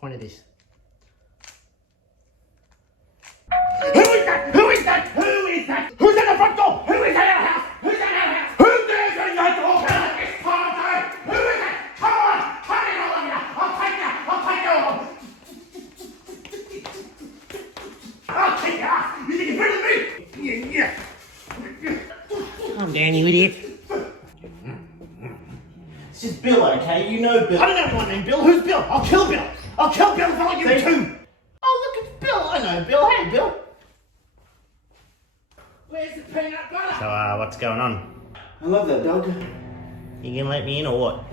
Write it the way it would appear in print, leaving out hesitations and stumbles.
point of this? Who is that? Who is that? Who is that? Who's at the front door? Who is at our house? Who's at our house? Who dares in the door? It's party! Who is that? Come on! Come in all of you! I'll take you! I'll take you all! I'll take you out! You think you're better than me? Yeah. Calm down, you idiot. It's just Bill, okay? You know Bill. I don't know my name, Bill. Who's Bill? I'll kill Bill. I'll kill Bill if I want you too. Oh, look, it's Bill. I know Bill. Hey, Bill. Where's the peanut butter? So, what's going on? I love that dog. You gonna let me in or what?